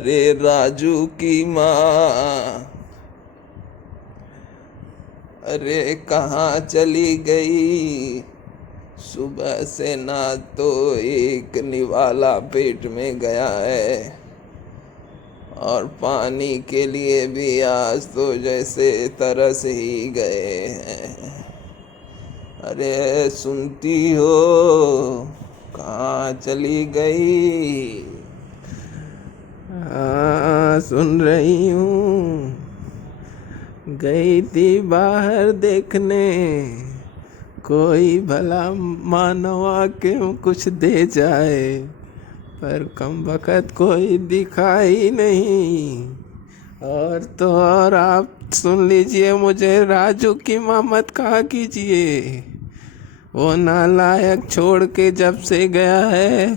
अरे राजू की माँ, अरे कहाँ चली गई? सुबह से ना तो एक निवाला पेट में गया है, और पानी के लिए भी आज तो जैसे तरस ही गए हैं। अरे सुनती हो? कहाँ चली गई? सुन रही हूँ। गई थी बाहर देखने, कोई भला मानव आके कुछ दे जाए, पर कम वक़्त कोई दिखाई नहीं। और तो और आप सुन लीजिए, मुझे राजू की माँ मत कहा कीजिए। वो नालायक छोड़ के जब से गया है,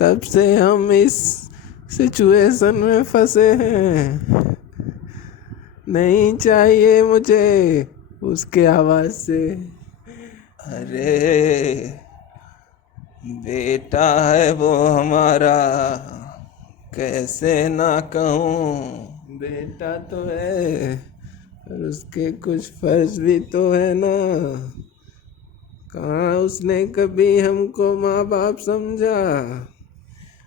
तब से हम इस सिचुएशन में फंसे हैं। नहीं चाहिए मुझे उसके आवाज़ से। अरे बेटा है वो हमारा, कैसे ना कहूँ। बेटा तो है, पर उसके कुछ फर्ज भी तो है ना। कहाँ उसने कभी हमको माँ बाप समझा।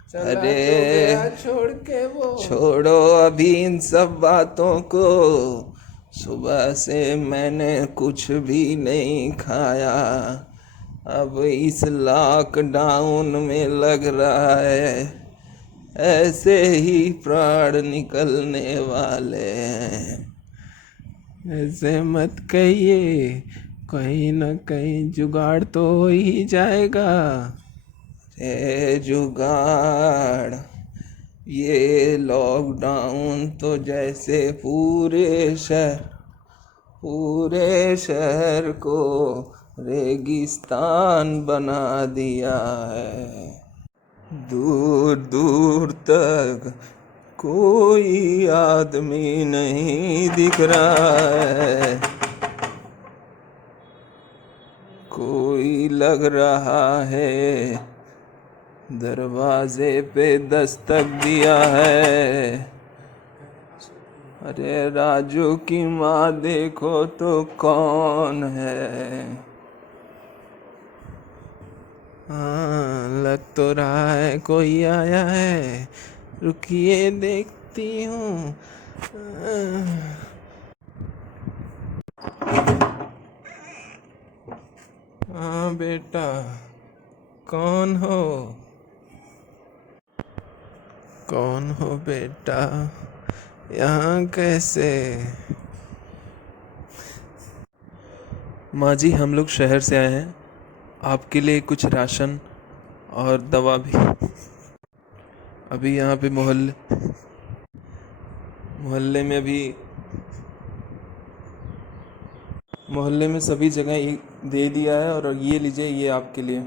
चला अरे तो गया छोड़ के वो। छोड़ो अभी इन सब बातों को। सुबह से मैंने कुछ भी नहीं खाया। अब इस लॉकडाउन में लग रहा है ऐसे ही प्राण निकलने वाले हैं। ऐसे मत कहिए, कहीं न कहीं जुगाड़ तो हो ही जाएगा। ए जुगाड़, ये लॉकडाउन तो जैसे पूरे शहर को रेगिस्तान बना दिया है। दूर दूर तक कोई आदमी नहीं दिख रहा है। कोई लग रहा है दरवाजे पे दस्तक दिया है। अरे राजू की माँ देखो तो कौन है? हाँ, लग तो रहा है कोई आया है। रुकिए देखती हूँ। हाँ बेटा, कौन हो? कौन हो बेटा? यहाँ कैसे? माँ जी, हम लोग शहर से आए हैं, आपके लिए कुछ राशन और दवा भी। अभी यहाँ पे मोहल्ले में सभी जगह दे दिया है, और ये लीजिए, ये आपके लिए।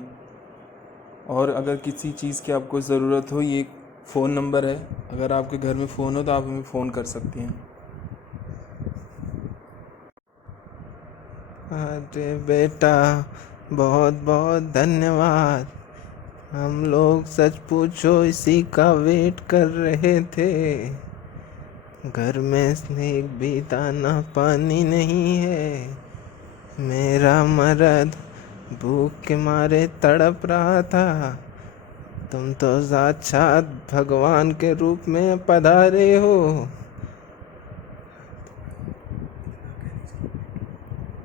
और अगर किसी चीज़ की आपको ज़रूरत हो, ये फ़ोन नंबर है, अगर आपके घर में फ़ोन हो तो आप हमें फ़ोन कर सकती हैं। अरे बेटा, बहुत बहुत धन्यवाद। हम लोग सच पूछो इसी का वेट कर रहे थे। घर में एक भी दाना पानी नहीं है। मेरा मर्द भूख के मारे तड़प रहा था। तुम तो साक्षात भगवान के रूप में पधारे हो।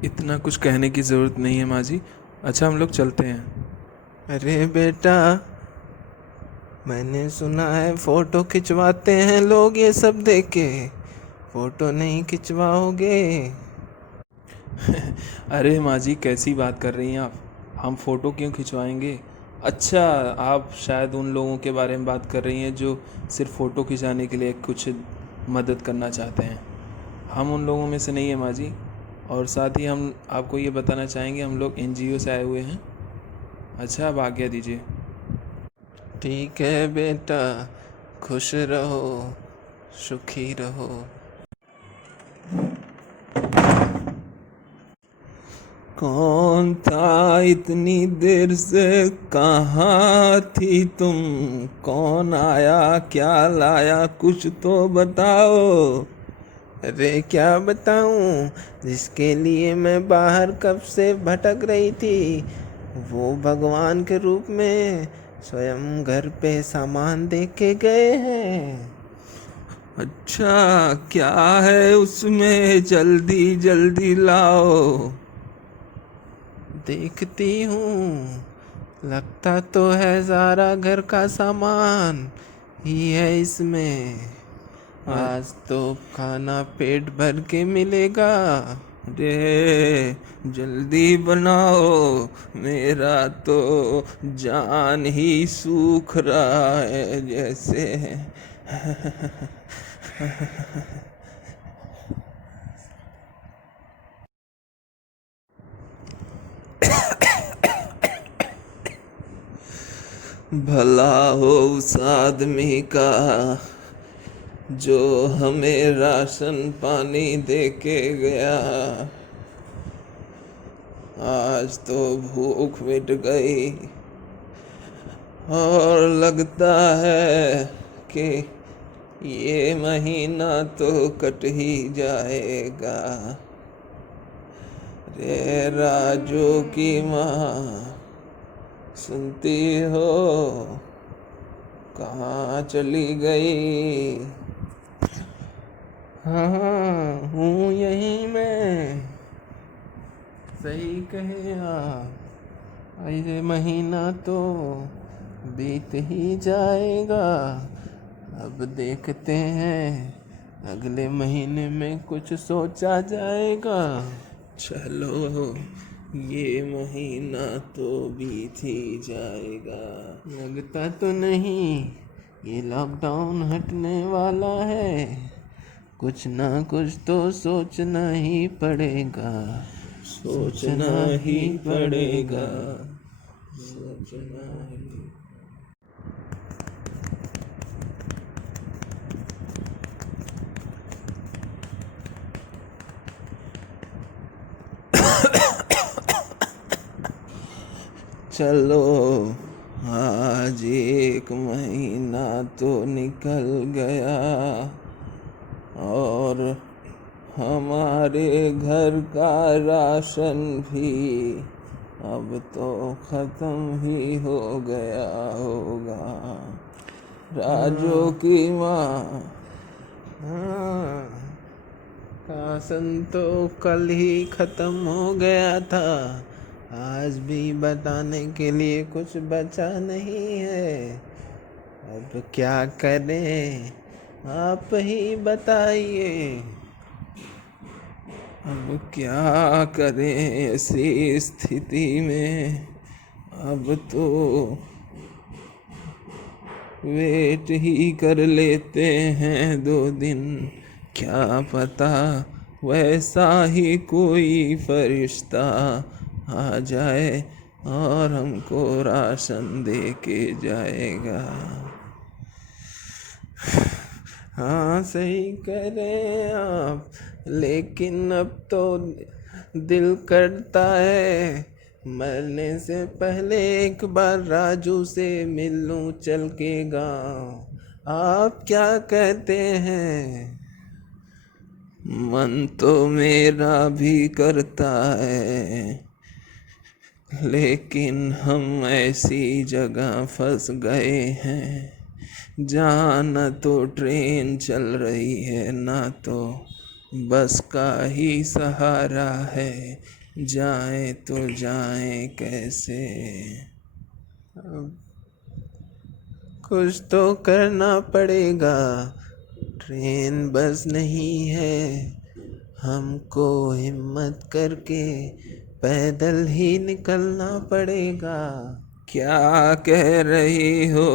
इतना कुछ कहने की ज़रूरत नहीं है माँ जी। अच्छा, हम लोग चलते हैं। अरे बेटा, मैंने सुना है फ़ोटो खिंचवाते हैं लोग ये सब देख के। फ़ोटो नहीं खिंचवाओगे? अरे माँ जी, कैसी बात कर रही हैं आप? हम फ़ोटो क्यों खिंचवाएंगे? अच्छा, आप शायद उन लोगों के बारे में बात कर रही हैं जो सिर्फ़ फ़ोटो खिंचाने के लिए कुछ मदद करना चाहते हैं। हम उन लोगों में से नहीं हैं माँ जी। और साथ ही हम आपको ये बताना चाहेंगे, हम लोग एनजीओ से आए हुए हैं। अच्छा, आप आज्ञा दीजिए। ठीक है बेटा, खुश रहो, सुखी रहो। कौन था इतनी देर से, कहाँ थी तुम, कौन आया क्या लाया, कुछ तो बताओ। अरे क्या बताऊं, जिसके लिए मैं बाहर कब से भटक रही थी, वो भगवान के रूप में स्वयं घर पे सामान दे के गए हैं। अच्छा, क्या है उसमें, जल्दी जल्दी लाओ। देखती हूँ, लगता तो है सारा घर का सामान ही है इसमें। आज तो खाना पेट भर के मिलेगा। अरे जल्दी बनाओ, मेरा तो जान ही सूख रहा है जैसे। भला हो उस आदमी का जो हमें राशन पानी दे के गया। आज तो भूख मिट गई और लगता है कि ये महीना तो कट ही जाएगा। रे राजू की माँ, सुनती हो, कहाँ चली गई। हाँ हूँ यहीं मैं, सही कहे आप। ये महीना तो बीत ही जाएगा। अब देखते हैं अगले महीने में कुछ सोचा जाएगा। चलो, ये महीना तो बीत ही जाएगा। लगता तो नहीं ये लॉकडाउन हटने वाला है। कुछ ना कुछ तो सोचना ही पड़ेगा। सोचना ही पड़ेगा, सोचना ही। चलो, आज एक महीना तो निकल गया और हमारे घर का राशन भी अब तो ख़त्म ही हो गया होगा। राजू की माँ, हाँ, राशन तो कल ही खत्म हो गया था। आज भी बताने के लिए कुछ बचा नहीं है। अब क्या करें, आप ही बताइए। अब क्या करें ऐसी स्थिति में। अब तो वेट ही कर लेते हैं 2 दिन, क्या पता वैसा ही कोई फरिश्ता आ जाए और हमको राशन दे के जाएगा। हाँ सही कह रहे हैं आप, लेकिन अब तो दिल करता है मरने से पहले एक बार राजू से मिल लूं चल के गाँव। आप क्या कहते हैं? मन तो मेरा भी करता है, लेकिन हम ऐसी जगह फंस गए हैं जहाँ न तो ट्रेन चल रही है ना तो बस का ही सहारा है। जाएं तो जाएं कैसे। अब कुछ तो करना पड़ेगा। ट्रेन बस नहीं है, हमको हिम्मत करके पैदल ही निकलना पड़ेगा। क्या कह रही हो।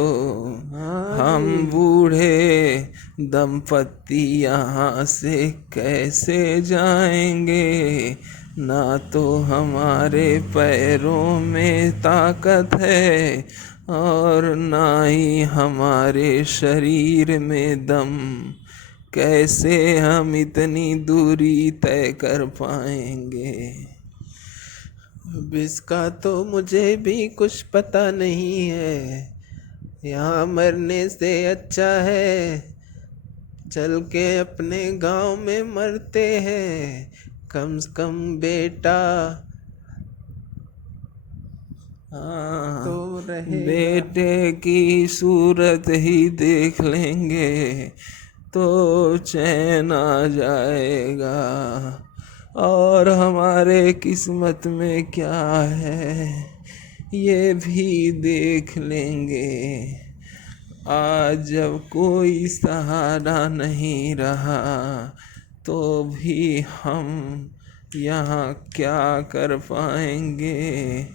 हाँ हम जी। बूढ़े दंपत्ति यहाँ से कैसे जाएंगे। ना तो हमारे पैरों में ताकत है और ना ही हमारे शरीर में दम। कैसे हम इतनी दूरी तय कर पाएंगे। अब इसका तो मुझे भी कुछ पता नहीं है, यहाँ मरने से अच्छा है चल के अपने गांव में मरते हैं, कम से कम बेटा हाँ, तो रहेगा। बेटे की सूरत ही देख लेंगे तो चैन आ जाएगा, और हमारे किस्मत में क्या है ये भी देख लेंगे। आज जब कोई सहारा नहीं रहा तो भी हम यहाँ क्या कर पाएंगे।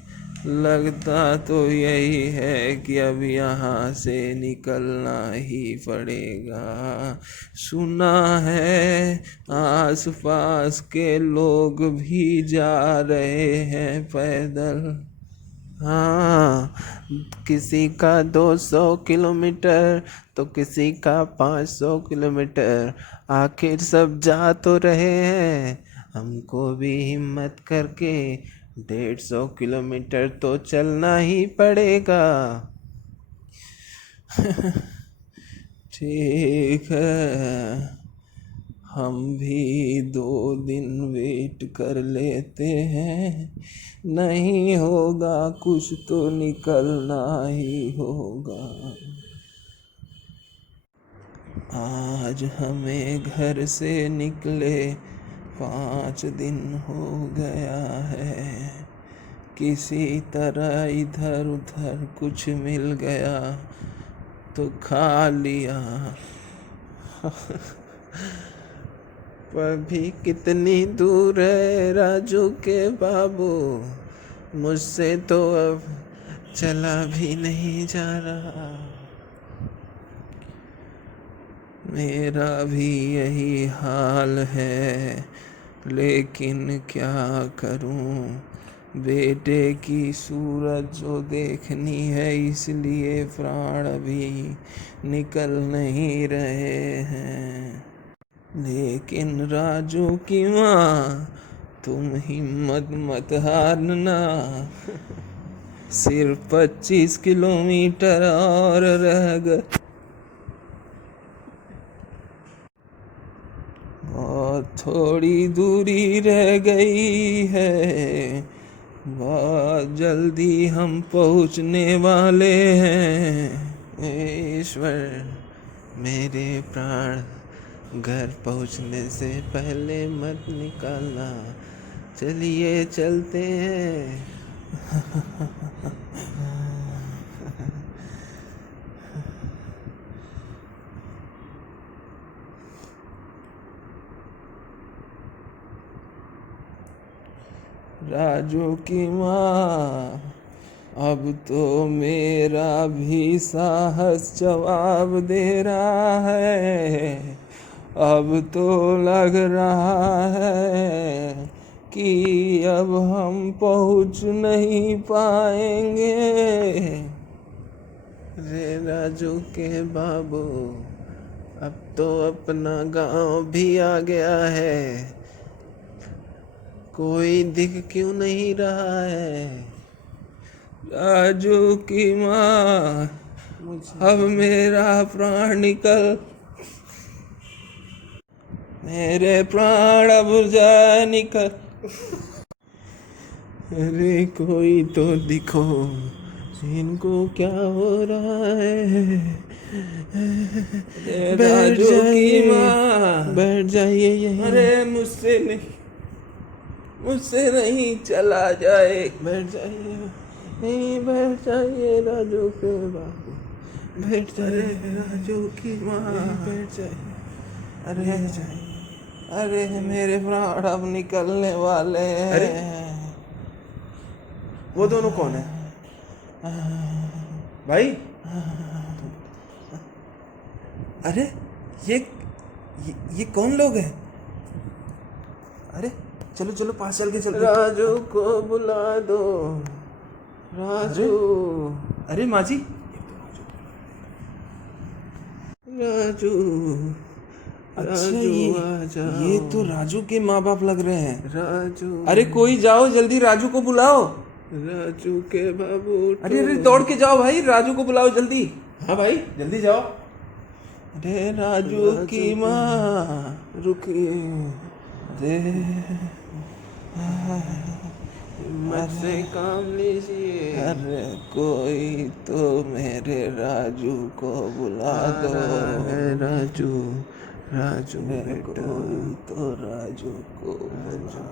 लगता तो यही है कि अब यहाँ से निकलना ही पड़ेगा। सुना है आस पास के लोग भी जा रहे हैं पैदल। हाँ, किसी का 200 किलोमीटर तो किसी का 500 किलोमीटर, आखिर सब जा तो रहे हैं, हमको भी हिम्मत करके 150 किलोमीटर तो चलना ही पड़ेगा। ठीक है, हम भी 2 दिन वेट कर लेते हैं, नहीं होगा कुछ तो निकलना ही होगा। आज हमें घर से निकले 5 दिन हो गया है, किसी तरह इधर उधर कुछ मिल गया तो खा लिया। पर भी कितनी दूर है राजू के बाबू, मुझसे तो अब चला भी नहीं जा रहा। मेरा भी यही हाल है, लेकिन क्या करूं, बेटे की सूरत जो देखनी है इसलिए प्राण भी निकल नहीं रहे हैं। लेकिन राजू की माँ, तुम हिम्मत मत हारना, सिर्फ 25 किलोमीटर और रह गए, बहुत थोड़ी दूरी रह गई है, बहुत जल्दी हम पहुंचने वाले हैं। ईश्वर, मेरे प्राण घर पहुंचने से पहले मत निकालना, चलिए चलते हैं। राजू की माँ, अब तो मेरा भी साहस जवाब दे रहा है, अब तो लग रहा है कि अब हम पहुंच नहीं पाएंगे। रे राजू के बाबू, अब तो अपना गांव भी आ गया है, कोई दिख क्यों नहीं रहा है। राजू की माँ, अब मेरा प्राण निकल, मेरे प्राण अब जा निकल। अरे कोई तो दिखो, इनको क्या हो रहा है। राजू की माँ, बैठ जाइए यहीं। अरे मुझसे नहीं चला जाए। बैठ जाइए यहीं, बैठ जाइए राजू के बाबू, बैठ जाइए। राजू की माँ, बैठ जाइए। अरे अरे मेरे प्राण अब निकलने वाले हैं। अरे वो दोनों कौन है भाई? अरे ये कौन लोग हैं? अरे चलो चलो पास चल के चलते। राजू को बुला दो, राजू। अरे माँ जी, राजू अच्छा, राजू ये आ जाओ। ये तो राजू के माँ बाप लग रहे हैं। राजू, अरे कोई जाओ, जल्दी राजू को बुलाओ। राजू के बाबू अरे अरे उठो। दौड़ के जाओ भाई, राजू को बुलाओ जल्दी। हाँ भाई जल्दी जाओ। अरे राजू की माँ, रुकिए, अरे हिम्मत से काम लीजिए। अरे कोई तो मेरे राजू को बुला आ दो। रहा है राजू, राजू अरे बेटा, कोई तो राजू को बुला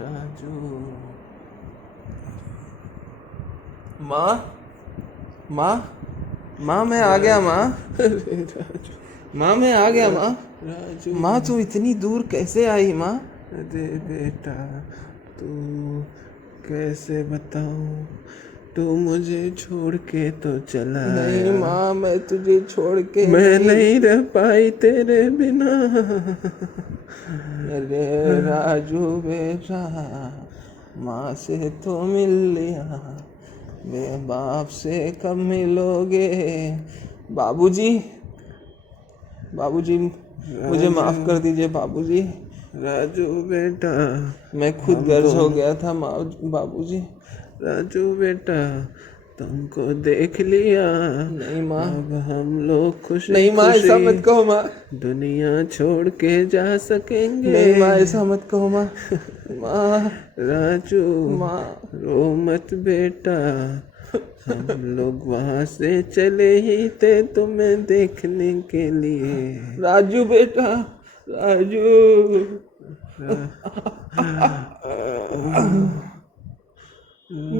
राजू। माँ, माँ, माँ मैं आ गया माँ। अरे राजू, माँ मैं आ गया माँ। राजू। माँ तू इतनी दूर कैसे आई माँ? अरे बेटा, तू कैसे बताऊं, तू मुझे छोड़ के तो चला नहीं आया। माँ, मैं तुझे छोड़ के मैं नहीं रह पाई तेरे बिना। अरे राजू बेटा, माँ से तो मिल लिया, मेरे बाप से कब मिलोगे? बाबूजी, बाबूजी मुझे माफ कर दीजिए बाबूजी। राजू बेटा, मैं खुद हम गर्ज हो दोनों- गया था माँ, बाबूजी। राजू बेटा, तुमको देख लिया, नहीं माँ, अब हम लोग खुशी नहीं माँ, ऐसा मत कहो माँ। दुनिया छोड़ के जा सकेंगे। नहीं माँ, ऐसा मत कहो माँ। माँ, राजू, माँ, रो मत बेटा, हम लोग वहां से चले ही थे तुम्हें देखने के लिए। राजू बेटा, राजू।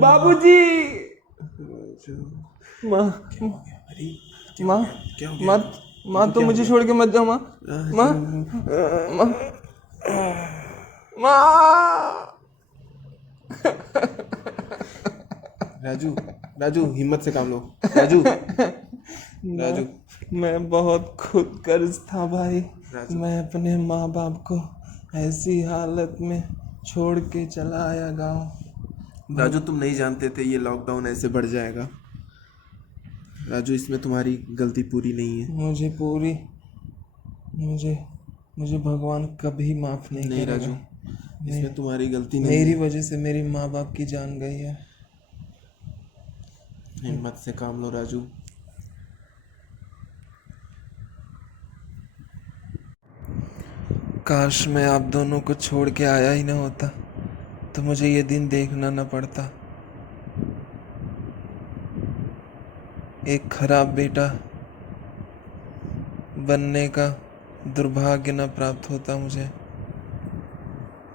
बाबूजी। राजू, माँ, माँ, माँ, माँ तो मुझे छोड़ के मत जाओ माँ। माँ, माँ, माँ। राजू, राजू हिम्मत से काम लो। राजू, राजू, मैं बहुत खुद कर्ज था भाई। राजू। मैं अपने माँ बाप को ऐसी हालत में छोड़ के चला आया गाँव। राजू, तुम नहीं जानते थे ये लॉकडाउन ऐसे बढ़ जाएगा। राजू, इसमें तुम्हारी गलती पूरी नहीं है। मुझे मुझे भगवान कभी माफ नहीं नहीं करेगा। राजू, इसमें तुम्हारी गलती नहीं मेरी है। वजह से मेरी माँ बाप की जान गई है। हिम्मत से काम लो राजू। काश मैं आप दोनों को छोड़ के आया ही ना होता, तो मुझे ये दिन देखना न पड़ता। एक खराब बेटा बनने का दुर्भाग्य न प्राप्त होता मुझे।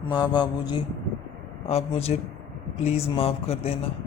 माँ, बाबूजी, आप मुझे प्लीज़ माफ़ कर देना।